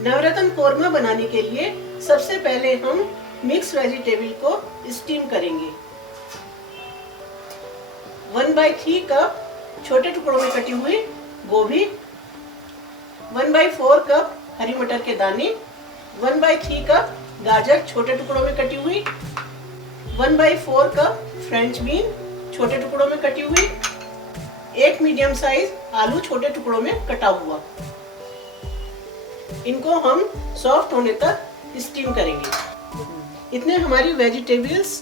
नवरत्न कौरमा बनाने के लिए सबसे पहले हम मिक्स वेजिटेबल को स्टीम करेंगे। 1/3 कप छोटे टुकड़ों में कटी हुई गोभी, 1/4 कप हरी मटर के दाने, 1/3 कप गाजर छोटे टुकड़ों में कटी हुई, 1/4 कप फ्रेंच बीन छोटे टुकड़ों में कटी हुई, एक मीडियम साइज आलू छोटे टुकड़ों में कटा हुआ। इनको हम सॉफ्ट होने तक स्टीम करेंगे। इतने हमारी वेजिटेबल्स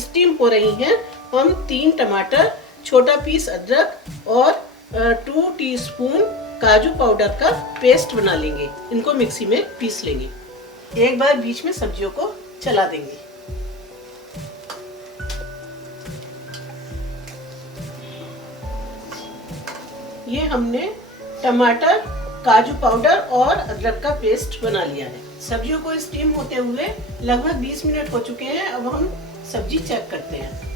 स्टीम हो रही हैं। हम 3 टमाटर, छोटा पीस अदरक और 2 टीस्पून काजू पाउडर का पेस्ट बना लेंगे। इनको मिक्सी में पीस लेंगे। एक बार बीच में सब्जियों को चला देंगे। ये हमने टमाटर, काजू पाउडर और अदरक का पेस्ट बना लिया है। सब्जियों को स्टीम होते हुए लगभग 20 मिनट हो चुके हैं। अब हम सब्जी चेक करते हैं।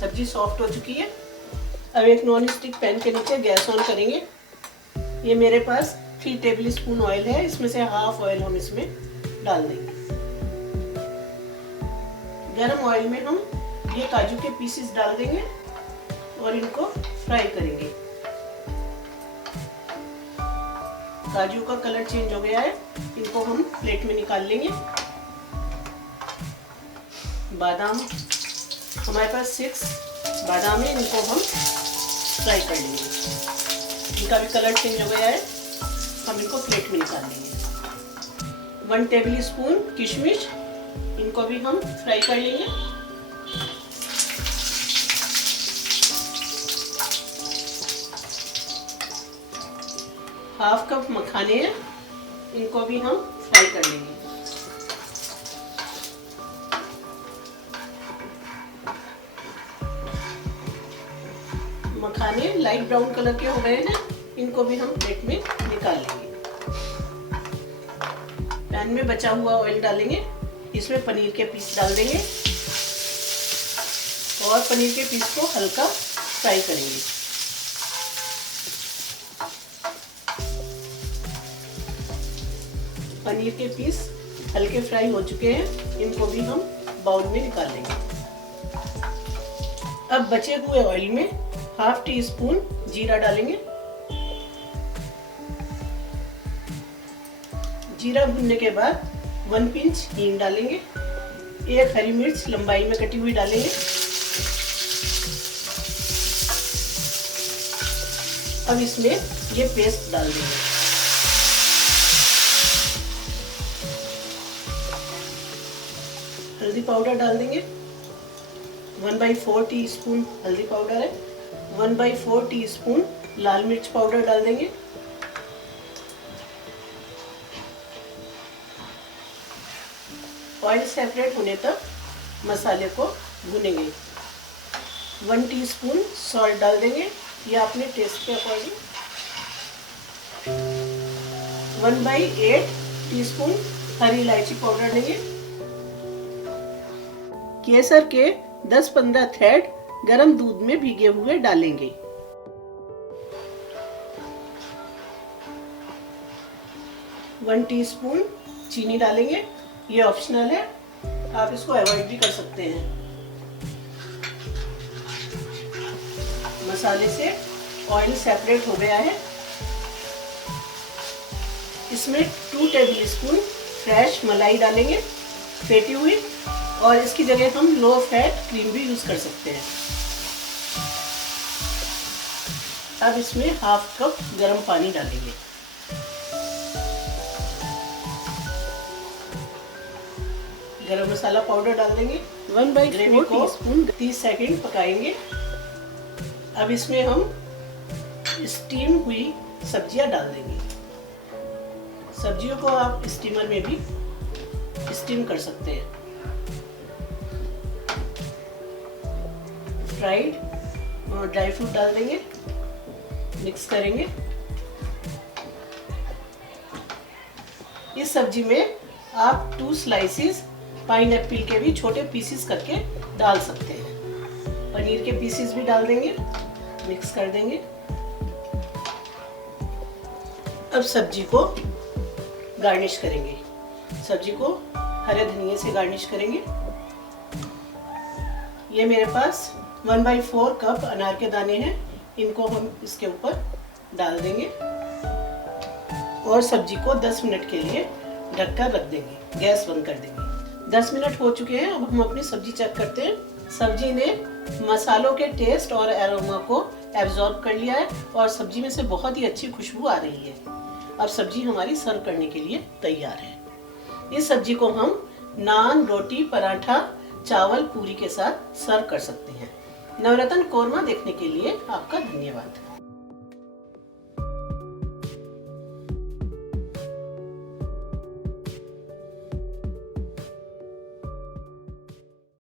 सब्जी सॉफ्ट हो चुकी है। अब एक नॉन स्टिक पैन के नीचे गैस ऑन करेंगे। ये मेरे पास 3 टेबल स्पून ऑयल है। इसमें से हाफ ऑयल हम इसमें डाल देंगे। गरम ऑयल में हम ये काजू के पीसेस डाल देंगे और इनको फ्राई करेंगे। काजू का कलर चेंज हो गया है। इनको हम प्लेट में निकाल लेंगे। बादाम, हमारे पास 6 बादाम है। इनको हम फ्राई कर लेंगे। इनका भी कलर चेंज हो गया है। हम इनको प्लेट में निकाल लेंगे। 1 टेबल स्पून किशमिश, इनको भी हम फ्राई कर लेंगे। हाफ कप मखाने हैं। इनको भी हम फ्राई कर लेंगे। मखाने लाइट ब्राउन कलर के हो गए हैं। इनको भी हम प्लेट में निकाल लेंगे। पैन में बचा हुआ ऑयल डालेंगे। इसमें पनीर के पीस डाल देंगे और पनीर के पीस को हल्का फ्राई करेंगे। पनीर के पीस हल्के फ्राई हो चुके हैं। इनको भी हम बाउल में निकाल लेंगे। अब बचे हुए ऑयल में हाफ टी स्पून जीरा डालेंगे। जीरा भुनने के बाद 1 पिंच हींग डालेंगे। 1 हरी मिर्च लंबाई में कटी हुई डालेंगे। अब इसमें ये पेस्ट डाल देंगे। हल्दी पाउडर डाल देंगे। 1/4 टीस्पून हल्दी पाउडर है। 1/4 टीस्पून लाल मिर्च पाउडर डाल देंगे। ऑयल सेपरेट होने तक मसाले को भुनेंगे। 1 टीस्पून सॉल्ट डाल देंगे, या अपने टेस्ट के अकॉर्डिंग। 1/8 टीस्पून हरी इलायची पाउडर देंगे। केसर के 10-15 थ्रेड गर्म दूध में भीगे हुए डालेंगे। वन टीस्पून चीनी डालेंगे। ये ऑप्शनल है, आप इसको अवॉइड भी कर सकते हैं। मसाले से ऑयल सेपरेट हो गया है। इसमें 2 टेबल स्पून फ्रेश मलाई डालेंगे, फेंटी हुई, और इसकी जगह हम लो फैट क्रीम भी यूज कर सकते हैं। अब इसमें हाफ कप गर्म पानी डालेंगे। गरम मसाला पाउडर डाल देंगे। 1/4 टीस्पून 30 सेकंड पकाएंगे। अब इसमें हम स्टीम हुई सब्जियां डाल देंगे। सब्जियों को आप स्टीमर में भी स्टीम कर सकते हैं। फ्राइड और ड्राई फ्रूट डाल देंगे, मिक्स करेंगे। इस सब्जी में आप 2 स्लाइसेस पाइनएप्पल के भी छोटे पीसेस करके डाल सकते हैं। पनीर के पीसेस भी डाल देंगे, मिक्स कर देंगे। अब सब्जी को गार्निश करेंगे। सब्जी को हरे धनिए से गार्निश करेंगे। ये मेरे पास 1/4 कप अनार के दाने हैं, इनको हम इसके ऊपर डाल देंगे और सब्जी को 10 मिनट के लिए ढककर रख देंगे। गैस बंद कर देंगे। 10 मिनट हो चुके हैं। अब हम अपनी सब्जी चेक करते हैं। सब्जी ने मसालों के टेस्ट और एरोमा को एब्जॉर्ब कर लिया है और सब्जी में से बहुत ही अच्छी खुशबू आ रही है। अब सब्जी हमारी सर्व करने के लिए तैयार है। इस सब्जी को हम नान, रोटी, पराठा, चावल, पूरी के साथ सर्व कर सकते हैं। नवरत्न कोरमा देखने के लिए आपका धन्यवाद।